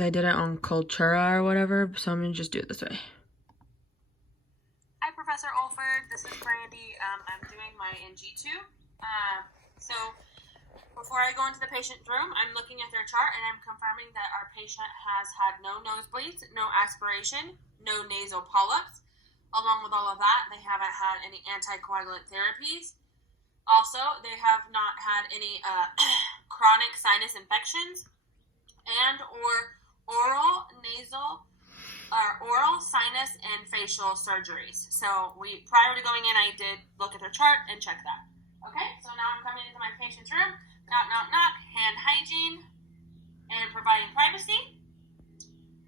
I did it on Cultura or whatever, so I'm gonna just do it this way. Hi, Professor Olford. This is Brandy. I'm doing my NG2. So before I go into the patient's room, I'm looking at their chart and I'm confirming that our patient has had no nosebleeds, no aspiration, no nasal polyps. Along with all of that, they haven't had any anticoagulant therapies. Also, they have not had any chronic sinus infections and or oral, nasal, oral, sinus, and facial surgeries. So prior to going in, I did look at their chart and check that. Okay, so now I'm coming into my patient's room. Knock, knock, knock. Hand hygiene and providing privacy.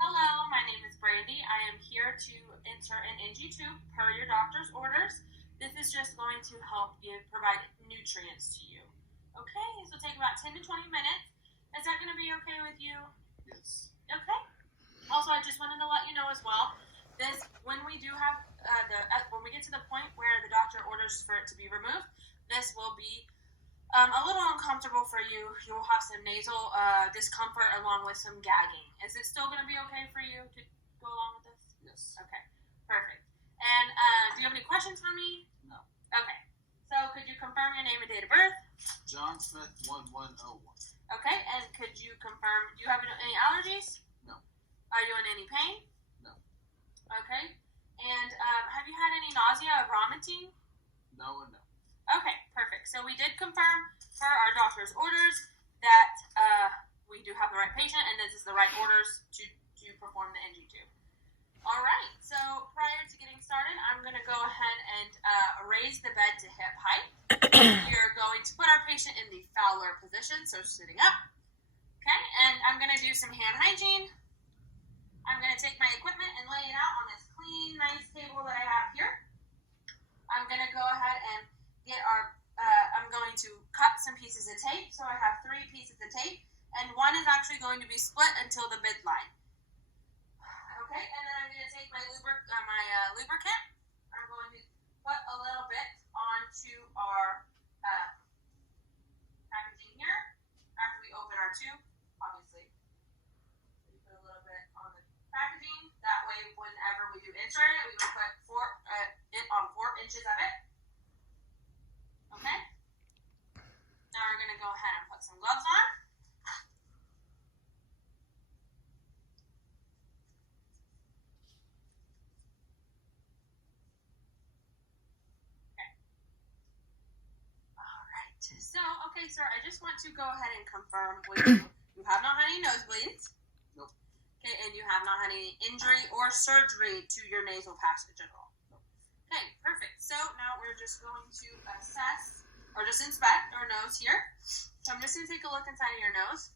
Hello, my name is Brandy. I am here to enter an NG2 per your doctor's orders. This is just going to help you provide nutrients to you. Okay, this will take about 10 to 20 minutes. Is that going to be okay with you? Yes. Okay. Also, I just wanted to let you know as well, when we do have when we get to the point where the doctor orders for it to be removed, this will be a little uncomfortable for you. You will have some nasal discomfort along with some gagging. Is it still going to be okay for you to go along with this? Yes. Okay, perfect. And do you have any questions for me? No. Okay. So could you confirm your name and date of birth? John Smith 1101. Okay, and could you confirm, do you have any allergies? No. Are you in any pain? No. Okay. And have you had any nausea or vomiting? No and no. Okay, perfect. So we did confirm per our doctor's orders that we do have the right patient and this is the right orders to perform the NG2. All right, so prior to getting started, I'm going to go ahead and raise the bed to hip height. We are going to put our patient in the Fowler position, so sitting up. Okay, and I'm going to do some hand hygiene. I'm going to take my equipment and lay it out on this clean, nice table that I have here. I'm going to go ahead and get I'm going to cut some pieces of tape. So I have 3 pieces of tape, and one is actually going to be split until the midline. Okay, and then I'm going to take my lubricant. I'm going to put a little bit onto our packaging here after we open our tube, obviously. We put a little bit on the packaging. That way, whenever we do insert it, we will put 4 inches of it. Okay. Now we're going to go ahead and put some gloves on. Okay. All right. So, okay, sir, I just want to go ahead and confirm with you. You have not had any nosebleeds. Nope. Okay, and you have not had any injury or surgery to your nasal passage at all. Nope. Okay, perfect. So now we're just going to assess or just inspect our nose here. So I'm just going to take a look inside of your nose.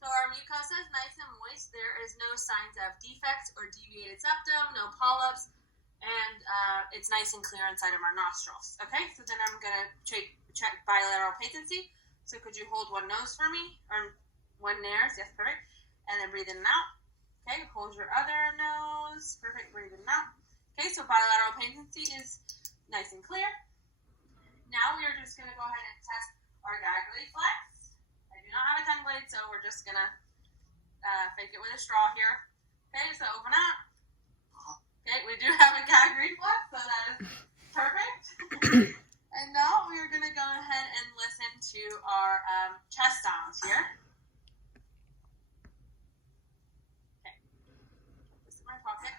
So our mucosa is nice and moist. There is no signs of defects or deviated septum, no polyps, and it's nice and clear inside of our nostrils. Okay, so then I'm going to check bilateral patency. So could you hold one nose for me? Or one nose, yes, perfect. And then breathe in and out. Okay, hold your other nose. Perfect, breathe in and out. Okay, so bilateral patency is nice and clear. Now we are just going to go ahead and test our gag reflex. I do not have a tongue blade, so we're just going to fake it with a straw here. Okay, so open up. Okay, we do have a gag reflex, so that is perfect. And now we are going to go ahead and listen to our chest sounds here. Okay, put this in my pocket.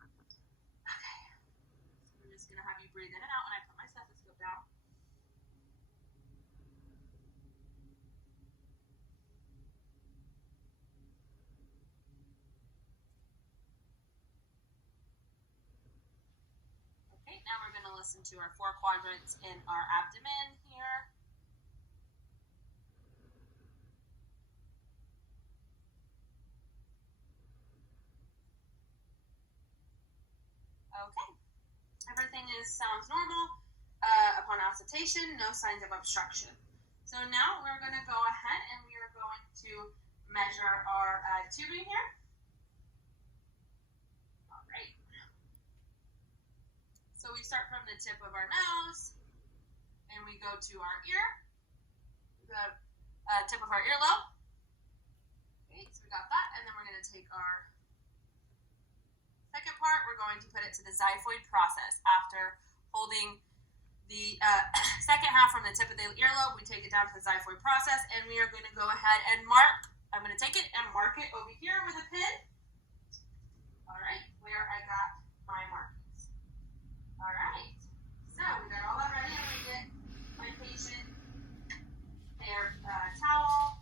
Okay, so I'm just going to have you breathe in and out when I put my stethoscope down. Okay, now we're going to listen to our 4 quadrants in our abdomen here. Okay, everything sounds normal. Upon auscultation, no signs of obstruction. So now we're going to go ahead and we are going to measure our tubing here. All right. So we start from the tip of our nose, and we go to our ear, the tip of our earlobe, Okay, so we got that, and then we're going to take our second part. We're going to put it to the xiphoid process. After holding the second half from the tip of the earlobe, we take it down to the xiphoid process, and we are going to go ahead and mark. I'm going to take it and mark it over here with a pin. All right, where I got my markings. All right, so we got all that ready. I'm going to get my patient their towel.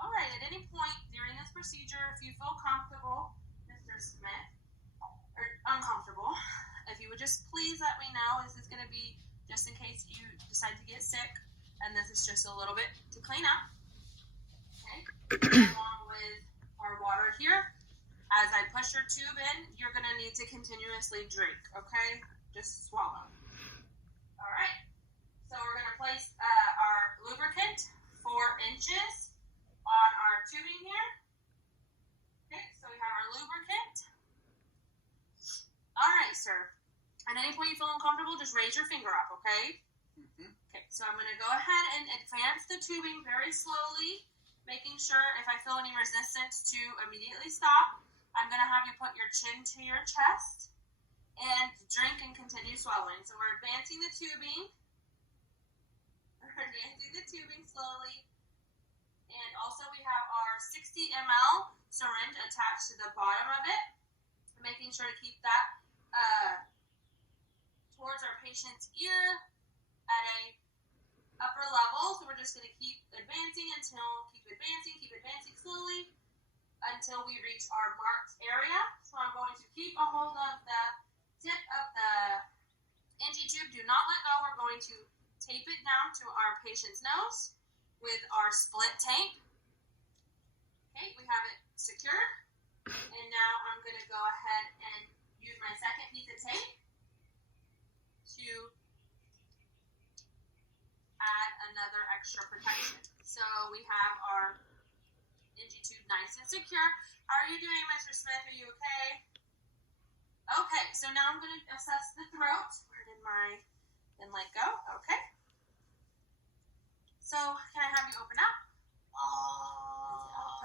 All right, at any point during this procedure, if you feel comfortable, Mr. Smith, or uncomfortable, if you would just please let me know. This is going to be just in case you decide to get sick, and this is just a little bit to clean up. Okay, along with our water here. As I push your tube in, you're going to need to continuously drink, okay? Just swallow. All right, so we're going to place our lubricant 4 inches on our tubing here. Okay, so we have our lubricant. All right, sir. At any point you feel uncomfortable, just raise your finger up, okay? Okay, so I'm going to go ahead and advance the tubing very slowly, making sure if I feel any resistance to immediately stop. I'm going to have you put your chin to your chest and drink and continue swallowing. So we're advancing the tubing. We're advancing the tubing slowly. And also we have our 60 ml syringe attached to the bottom of it, making sure to keep that towards our patient's ear at a upper level. So we're just going to keep advancing slowly until we reach our marked area. So I'm going to keep a hold of the tip of the NG tube. Do not let go. We're going to tape it down to our patient's nose with our split tape. Okay, we have it secured. And now I'm going to go ahead and use my second piece of tape to add another extra protection. So we have our NG tube nice and secure. How are you doing, Mr. Smith? Are you okay? Okay, so now I'm going to assess the throat. Where did my inlet go? Okay. So can I have you open up?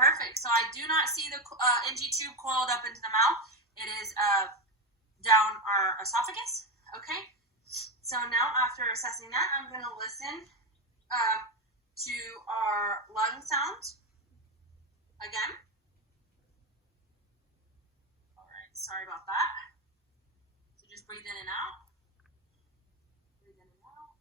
Perfect. So I do not see the NG tube coiled up into the mouth. It is down our esophagus. Okay. So now after assessing that, I'm going to listen to our lung sound again. All right. Sorry about that. So just breathe in and out. Breathe in and out.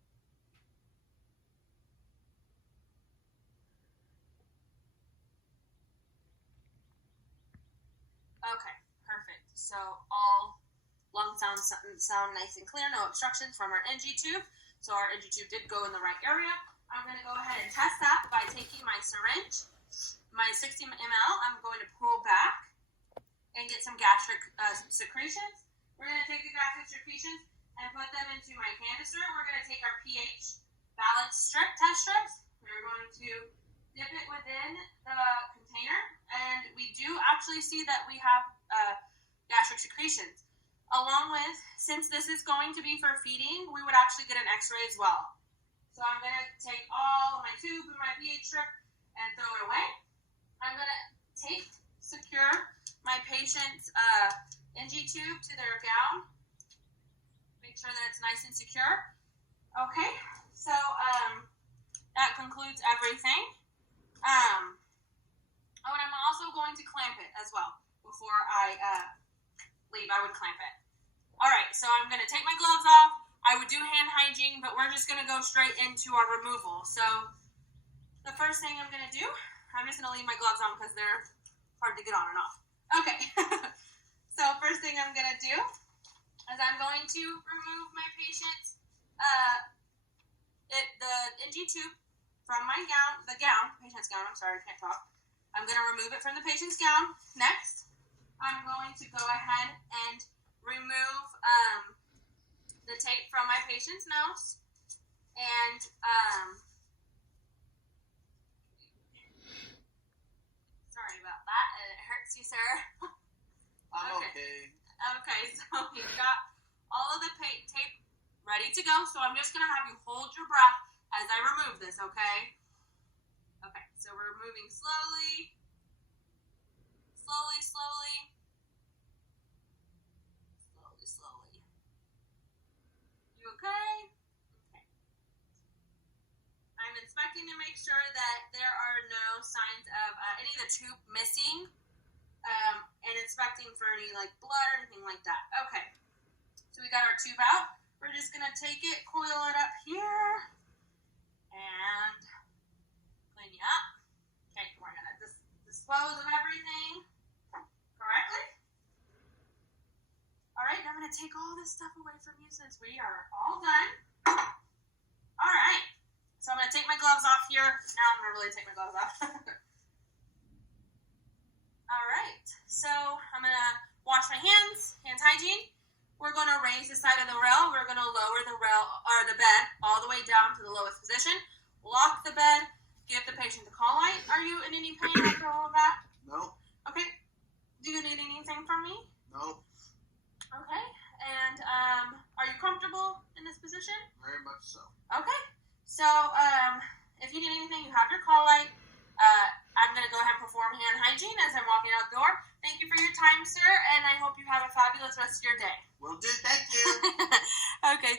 Okay, perfect. So all lung sounds sound nice and clear, no obstructions from our NG tube. So our NG tube did go in the right area. I'm going to go ahead and test that by taking my syringe, my 60 ml. I'm going to pull back and get some gastric secretions. We're going to take the gastric secretions and put them into my canister. We're going to take our pH balance strip, test strips. We're going to dip it within the container, and we do actually see that we have gastric secretions. Along with, since this is going to be for feeding, we would actually get an x-ray as well. So I'm going to take all of my tube and my pH strip and throw it away. I'm going to secure my patient's NG tube to their gown. Make sure that it's nice and secure. Okay, so that concludes everything. Oh, and I'm also going to clamp it as well. Before I leave, I would clamp it. All right, so I'm going to take my gloves off. I would do hand hygiene, but we're just going to go straight into our removal. So the first thing I'm going to do, I'm just going to leave my gloves on because they're hard to get on and off. Okay, so first thing I'm going to do is I'm going to remove my patient's, the NG tube from my gown, patient's gown, I'm sorry, I can't talk. I'm going to remove it from the patient's gown. Next, I'm going to go ahead and remove the tape from my patient's nose. And sorry about that. It hurts you, sir. I'm okay. Okay, so we've got all of the tape ready to go. So I'm just going to have you hold your breath as I remove this, okay? Okay. moving slowly. Slowly, slowly. Slowly, slowly. You okay? Okay. I'm inspecting to make sure that there are no signs of any of the tube missing, and inspecting for any like blood or anything like that. Okay. So we got our tube out. We're just gonna take it, coil it up here, and clean you up. Okay, we're gonna dispose of everything correctly. All right, I'm gonna take all this stuff away from you since we are all done. All right, so I'm gonna take my gloves off here. Now I'm gonna really take my gloves off. All right, so I'm gonna wash my hands, hands hygiene. We're going to raise the side of the rail. We're going to lower the rail or the bed all the way down to the lowest position. Lock the bed. Give the patient the call light. Are you in any pain after all of that? No. Okay. Do you need anything from me? No. Okay. And are you comfortable in this position? Very much so. Okay. So if you need anything, you have your call light. I'm going to go ahead and perform hand hygiene as I'm walking out the door. Thank you for your time, sir, and I hope you have a fabulous rest of your day. Will do. Thank you. Okay.